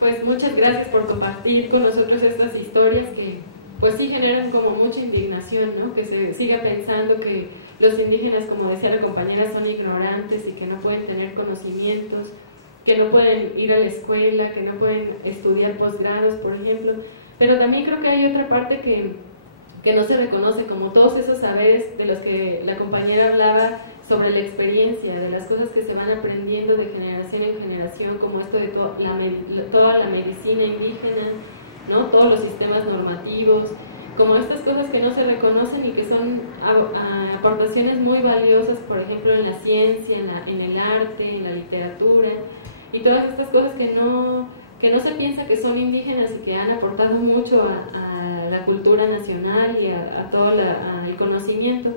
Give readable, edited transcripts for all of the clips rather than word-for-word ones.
Pues muchas gracias por compartir con nosotros estas historias que pues sí generan como mucha indignación, ¿no? Que se siga pensando que los indígenas, como decía la compañera, son ignorantes y que no pueden tener conocimientos, que no pueden ir a la escuela, que no pueden estudiar posgrados, por ejemplo. Pero también creo que hay otra parte que no se reconoce, como todos esos saberes de los que la compañera hablaba sobre la experiencia, de las cosas que se van aprendiendo de generación en generación, como esto de toda la medicina indígena, ¿no? Todos los sistemas normativos, como estas cosas que no se reconocen y que son aportaciones muy valiosas, por ejemplo, en la ciencia, en el arte, en la literatura, y todas estas cosas que no se piensa que son indígenas y que han aportado mucho a la cultura nacional y a todo el conocimiento.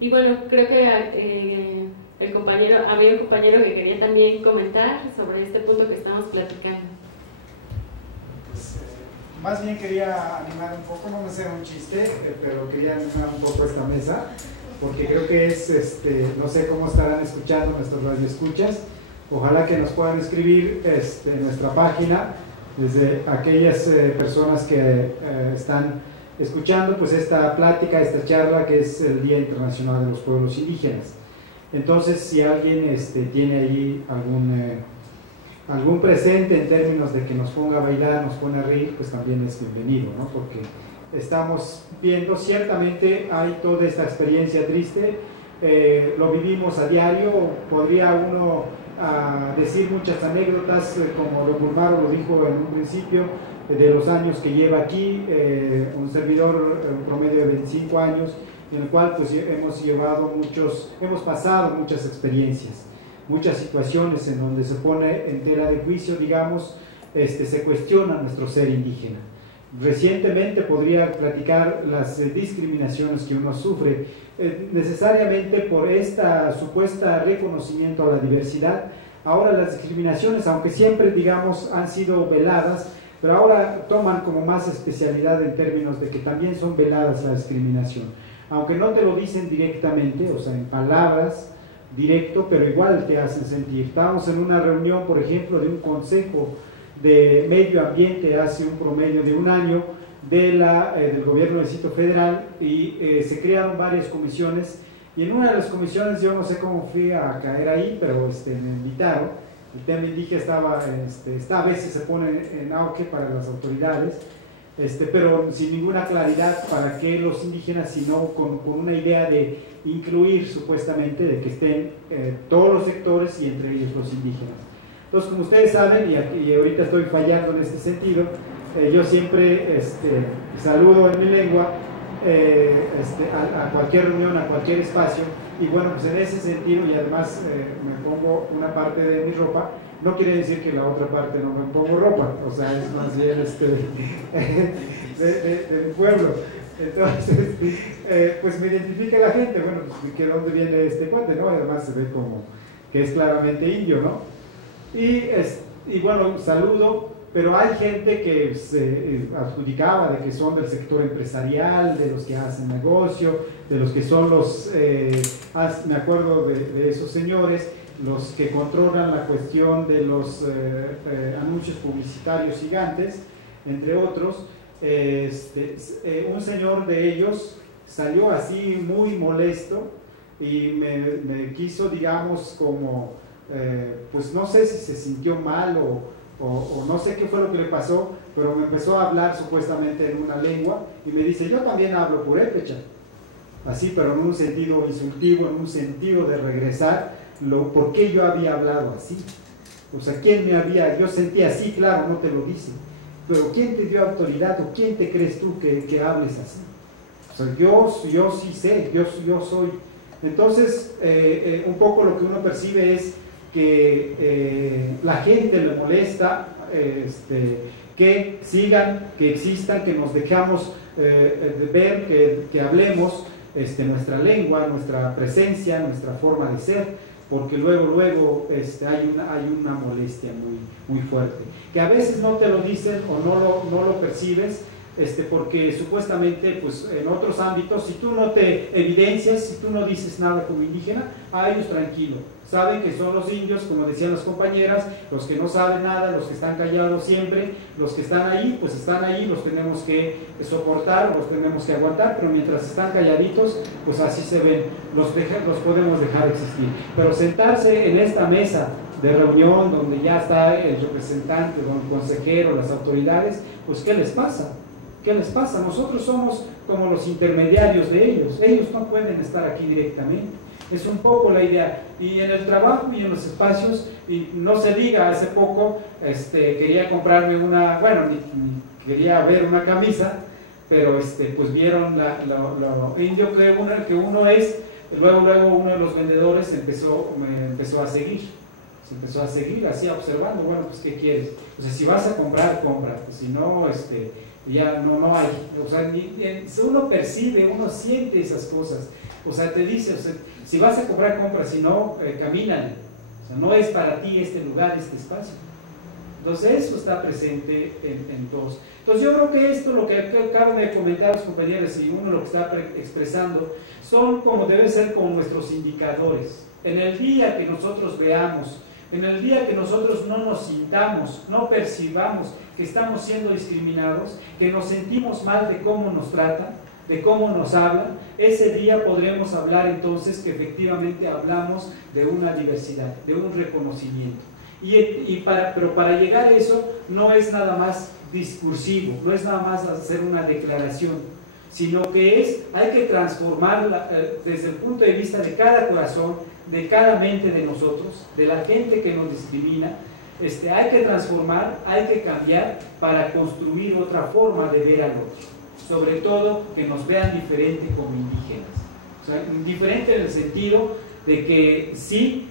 Y bueno, creo que había un compañero que quería también comentar sobre este punto que estamos platicando. Pues, más bien quería animar un poco, no me sé un chiste, pero quería animar un poco esta mesa, porque creo que es, no sé cómo estarán escuchando nuestros radioescuchas. Ojalá que nos puedan escribir en nuestra página, desde aquellas personas que están escuchando pues esta plática, esta charla, que es el Día Internacional de los Pueblos Indígenas. Entonces, si alguien tiene allí algún presente en términos de que nos ponga a bailar, nos pone a reír, pues también es bienvenido, ¿no? Porque estamos viendo, ciertamente hay toda esta experiencia triste, lo vivimos a diario, podría uno decir muchas anécdotas, como don Bulmaro lo dijo en un principio, de los años que lleva aquí, un servidor, un promedio de 25 años, en el cual pues hemos pasado muchas experiencias, muchas situaciones en donde se pone en tela de juicio, digamos, se cuestiona nuestro ser indígena. Recientemente podría platicar las discriminaciones que uno sufre, necesariamente por esta supuesta reconocimiento a la diversidad. Ahora las discriminaciones, aunque siempre, digamos, han sido veladas, pero ahora toman como más especialidad en términos de que también son veladas la discriminación. Aunque no te lo dicen directamente, o sea, en palabras, directo, pero igual te hacen sentir. Estábamos en una reunión, por ejemplo, de un consejo de medio ambiente hace un promedio de un año del gobierno del Distrito Federal, y se crearon varias comisiones, y en una de las comisiones, yo no sé cómo fui a caer ahí, pero me invitaron. El tema indígena a veces se pone en auge para las autoridades, pero sin ninguna claridad para qué los indígenas, sino con una idea de incluir supuestamente, de que estén todos los sectores y entre ellos los indígenas. Entonces, como ustedes saben, y ahorita estoy fallando en este sentido, yo siempre saludo en mi lengua a cualquier reunión, a cualquier espacio, y bueno, pues en ese sentido, y además me pongo una parte de mi ropa, no quiere decir que la otra parte no me pongo ropa, o sea, es más bien del pueblo. Entonces, pues me identifica la gente, bueno, pues que dónde viene este cuate, ¿no? Además se ve como que es claramente indio, ¿no? Y bueno, saludo, pero hay gente que se adjudicaba de que son del sector empresarial, de los que hacen negocio, de los que son me acuerdo de esos señores, los que controlan la cuestión de los anuncios publicitarios gigantes, entre otros. Un señor de ellos salió así muy molesto y me quiso, digamos, como, pues no sé si se sintió mal o no sé qué fue lo que le pasó, pero me empezó a hablar supuestamente en una lengua y me dice: yo también hablo purépecha, así, pero en un sentido insultivo, en un sentido de regresar por qué yo había hablado así. O sea, yo sentí así, claro, no te lo dice, pero ¿quién te dio autoridad o quién te crees tú que hables así? O sea, yo sí sé, yo soy. Entonces, un poco lo que uno percibe es que la gente le molesta que sigan, que existan, que nos dejamos ver, que hablemos nuestra lengua, nuestra presencia, nuestra forma de ser, porque luego hay una molestia muy, muy fuerte, que a veces no te lo dicen o no lo percibes, porque supuestamente pues, en otros ámbitos, si tú no te evidencias, si tú no dices nada como indígena, a ellos tranquilo, saben que son los indios, como decían las compañeras, los que no saben nada, los que están callados siempre, los que están ahí, pues están ahí, los tenemos que soportar, los tenemos que aguantar, pero mientras están calladitos, pues así se ven, los podemos dejar existir. Pero sentarse en esta mesa de reunión donde ya está el representante, el consejero, las autoridades, pues ¿qué les pasa? ¿Qué les pasa? Nosotros somos como los intermediarios de ellos, ellos no pueden estar aquí directamente. Es un poco la idea. Y en el trabajo y en los espacios, y no se diga, hace poco quería comprarme una, bueno, ni quería ver una camisa, pero pues vieron lo indio que uno es, luego uno de los vendedores me empezó a seguir. Se empezó a seguir así observando, bueno, pues ¿qué quieres? O sea, si vas a comprar, compra, pues, si no, ya no hay, o sea, uno percibe, uno siente esas cosas, o sea, te dice, o sea, si vas a comprar, compra, si no, camínale, o sea, no es para ti este lugar, este espacio. Entonces eso está presente en todos. Entonces yo creo que esto, lo que acaban de comentar los compañeros y uno lo que está expresando, son como deben ser como nuestros indicadores. En el día que nosotros veamos, en el día que nosotros no nos sintamos, no percibamos que estamos siendo discriminados, que nos sentimos mal de cómo nos tratan, de cómo nos hablan, ese día podremos hablar entonces que efectivamente hablamos de una diversidad, de un reconocimiento. Pero para llegar a eso no es nada más discursivo, no es nada más hacer una declaración, sino que hay que transformarla desde el punto de vista de cada corazón, de cada mente de nosotros, de la gente que nos discrimina. Hay que transformar, hay que cambiar para construir otra forma de ver al otro, sobre todo que nos vean diferente como indígenas, o sea, diferente en el sentido de que sí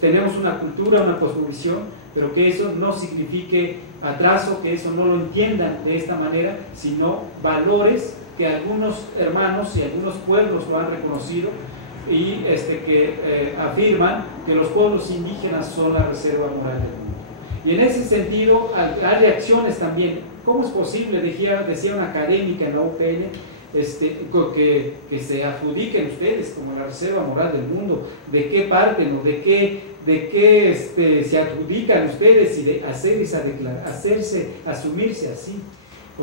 tenemos una cultura, una cosmovisión, pero que eso no signifique atraso, que eso no lo entiendan de esta manera, sino valores que algunos hermanos y algunos pueblos lo han reconocido y que afirman que los pueblos indígenas son la reserva moral del mundo. Y en ese sentido hay reacciones también. ¿Cómo es posible, decía una académica en la UPN, que se adjudiquen ustedes como la reserva moral del mundo? ¿De qué parten o de qué se adjudican ustedes y de asumirse así?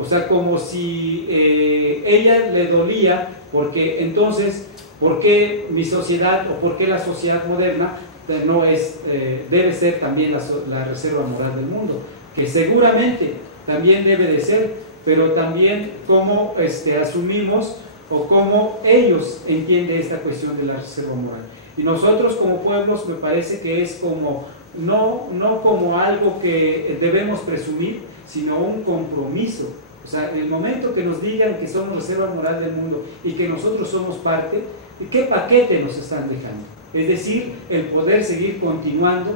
O sea, como si ella le dolía, porque entonces, ¿por qué mi sociedad o por qué la sociedad moderna no debe ser también la reserva moral del mundo? Que seguramente también debe de ser, pero también cómo asumimos o cómo ellos entienden esta cuestión de la reserva moral. Y nosotros como pueblos me parece que es como, no como algo que debemos presumir, sino un compromiso. O sea, en el momento que nos digan que somos reserva moral del mundo y que nosotros somos parte, ¿qué paquete nos están dejando? Es decir, el poder seguir continuando,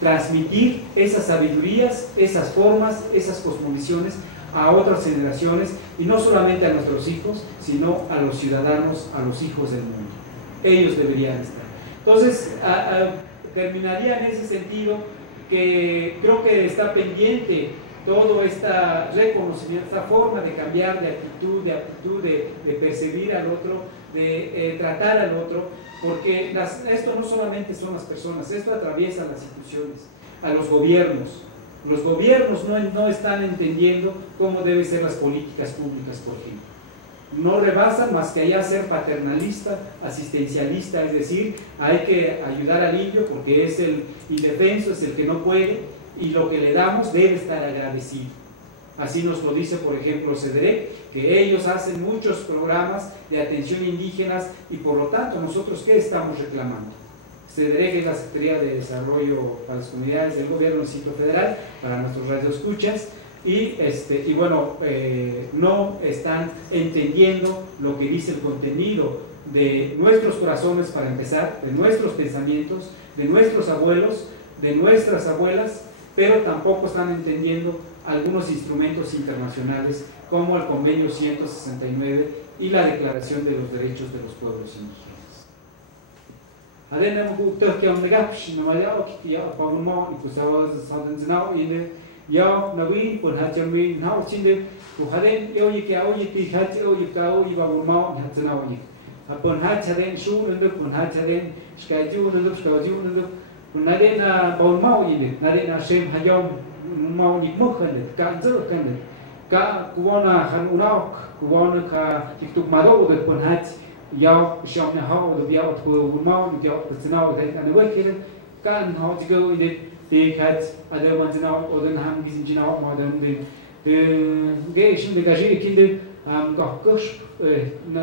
transmitir esas sabidurías, esas formas, esas cosmovisiones a otras generaciones, y no solamente a nuestros hijos, sino a los ciudadanos, a los hijos del mundo. Ellos deberían estar. Entonces, terminaría en ese sentido que creo que está pendiente todo este reconocimiento, esta forma de cambiar de actitud, de percibir al otro, de tratar al otro, porque esto no solamente son las personas, esto atraviesa las instituciones, a los gobiernos. Los gobiernos no están entendiendo cómo deben ser las políticas públicas, por ejemplo. No rebasan más que allá ser paternalista, asistencialista, es decir, hay que ayudar al indio porque es el indefenso, es el que no puede, y lo que le damos debe estar agradecido. Así nos lo dice, por ejemplo, CEDEREC, que ellos hacen muchos programas de atención indígenas y por lo tanto, ¿nosotros qué estamos reclamando? CEDEREC es la Secretaría de Desarrollo para las Comunidades del Gobierno del Distrito Federal, para nuestros radioescuchas, y bueno, no están entendiendo lo que dice el contenido de nuestros corazones, para empezar, de nuestros pensamientos, de nuestros abuelos, de nuestras abuelas, pero tampoco están entendiendo algunos instrumentos internacionales como el Convenio 169 y la Declaración de los Derechos de los Pueblos Indígenas. yo nawi pun hachami nau chinde ku haden yo yiki au yiki hach yo yikau yiba mau hatsanau yik pun hachaden shu nundu pun hachaden shkaju nundu shkaju nundu pun naden baun mau yide naden shem hayom mau yik mukhan ka zur kan ka kuwana han unak kuwana ka tiktuk mado de pun hach yo shomne hau de biao tu mau de hatsanau de na wekiren kan hau jigo yide die hat alle man genau oder haben diesen genau mal de geischen de gaje kinder doch kusch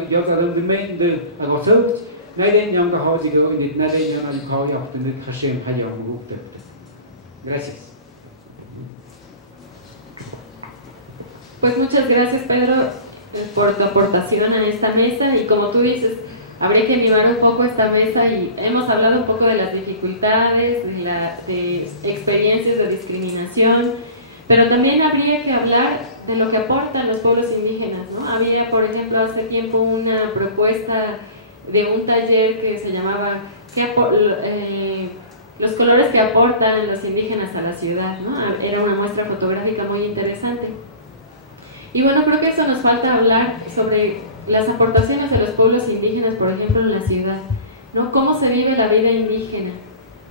ja da de men de agosot nein yang da haus go in dit nein yang an kau ja de khashem haya grup gracias. Pues muchas gracias, Pedro, por tu aportación a esta mesa, y como tú dices, habría que animar un poco esta mesa, y hemos hablado un poco de las dificultades, de experiencias de discriminación, pero también habría que hablar de lo que aportan los pueblos indígenas, ¿no? Había, por ejemplo, hace tiempo una propuesta de un taller que se llamaba los colores que aportan los indígenas a la ciudad, ¿no? Era una muestra fotográfica muy interesante. Y bueno, creo que eso nos falta hablar sobre las aportaciones de los pueblos indígenas, por ejemplo, en la ciudad, ¿no? ¿Cómo se vive la vida indígena?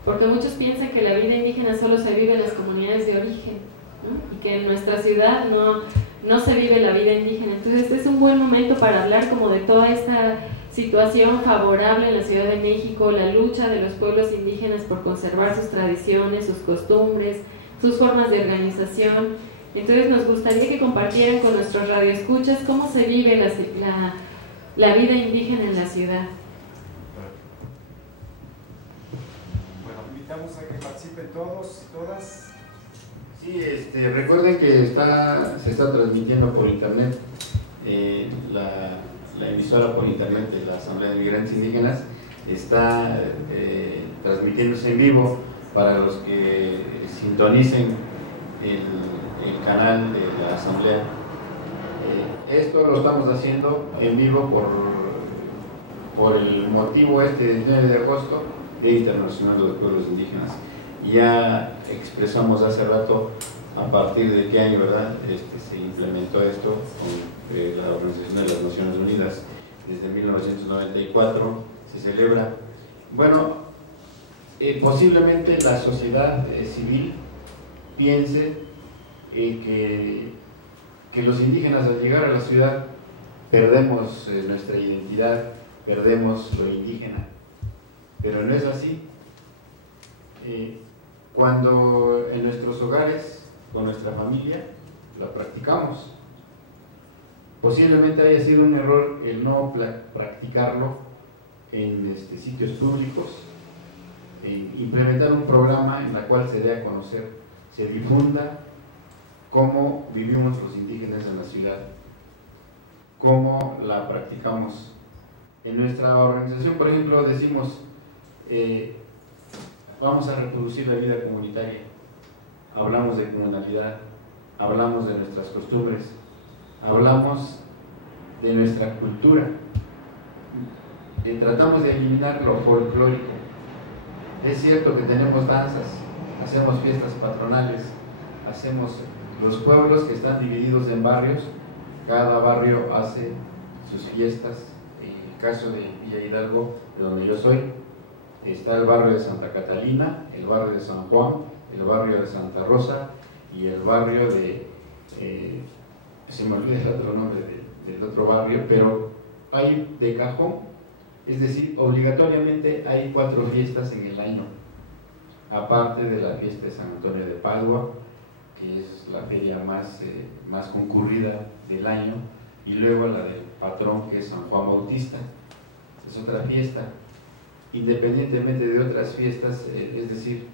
Porque muchos piensan que la vida indígena solo se vive en las comunidades de origen, ¿no? Y que en nuestra ciudad no se vive la vida indígena. Entonces este es un buen momento para hablar como de toda esta situación favorable en la Ciudad de México, la lucha de los pueblos indígenas por conservar sus tradiciones, sus costumbres, sus formas de organización. Entonces nos gustaría que compartieran con nuestros radioescuchas cómo se vive la vida indígena en la ciudad. Bueno, invitamos a que participen todos y todas. Sí, recuerden que se está transmitiendo por internet la emisora por internet de la Asamblea de Migrantes Indígenas está transmitiéndose en vivo para los que sintonicen el canal de la Asamblea. Esto lo estamos haciendo en vivo por el motivo del 9 de agosto, Día Internacional de los Pueblos Indígenas. Ya expresamos hace rato a partir de qué año, ¿verdad? Se implementó esto con la Organización de las Naciones Unidas. Desde 1994 se celebra. Bueno, posiblemente la sociedad civil piense que los indígenas al llegar a la ciudad perdemos nuestra identidad, perdemos lo indígena, pero no es así. Cuando en nuestros hogares, con nuestra familia, la practicamos. Posiblemente haya sido un error el no practicarlo en sitios públicos, implementar un programa en el cual se dé a conocer, se difunda cómo vivimos los indígenas en la ciudad, cómo la practicamos. En nuestra organización, por ejemplo, decimos, vamos a reproducir la vida comunitaria, hablamos de comunalidad, hablamos de nuestras costumbres, hablamos de nuestra cultura, tratamos de eliminar lo folclórico. Es cierto que tenemos danzas, hacemos fiestas patronales, hacemos los pueblos que están divididos en barrios, cada barrio hace sus fiestas. En el caso de Villa Hidalgo, de donde yo soy, está el barrio de Santa Catalina, el barrio de San Juan, el barrio de Santa Rosa y el barrio de, se me olvida el otro nombre del otro barrio, pero hay de cajón, es decir, obligatoriamente hay 4 fiestas en el año, aparte de la fiesta de San Antonio de Padua, que es la feria más concurrida del año, y luego la del patrón, que es San Juan Bautista, es otra fiesta, independientemente de otras fiestas, es decir,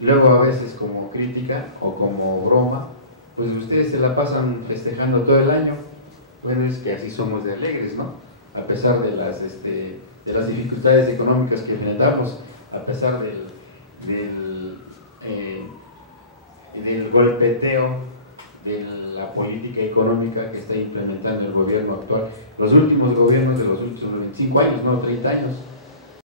luego a veces como crítica o como broma, pues ustedes se la pasan festejando todo el año, pues que así somos de alegres, ¿no? A pesar de las dificultades económicas que enfrentamos, a pesar del golpeteo de la política económica que está implementando el gobierno actual, los últimos gobiernos de los últimos 25 años, no 30 años,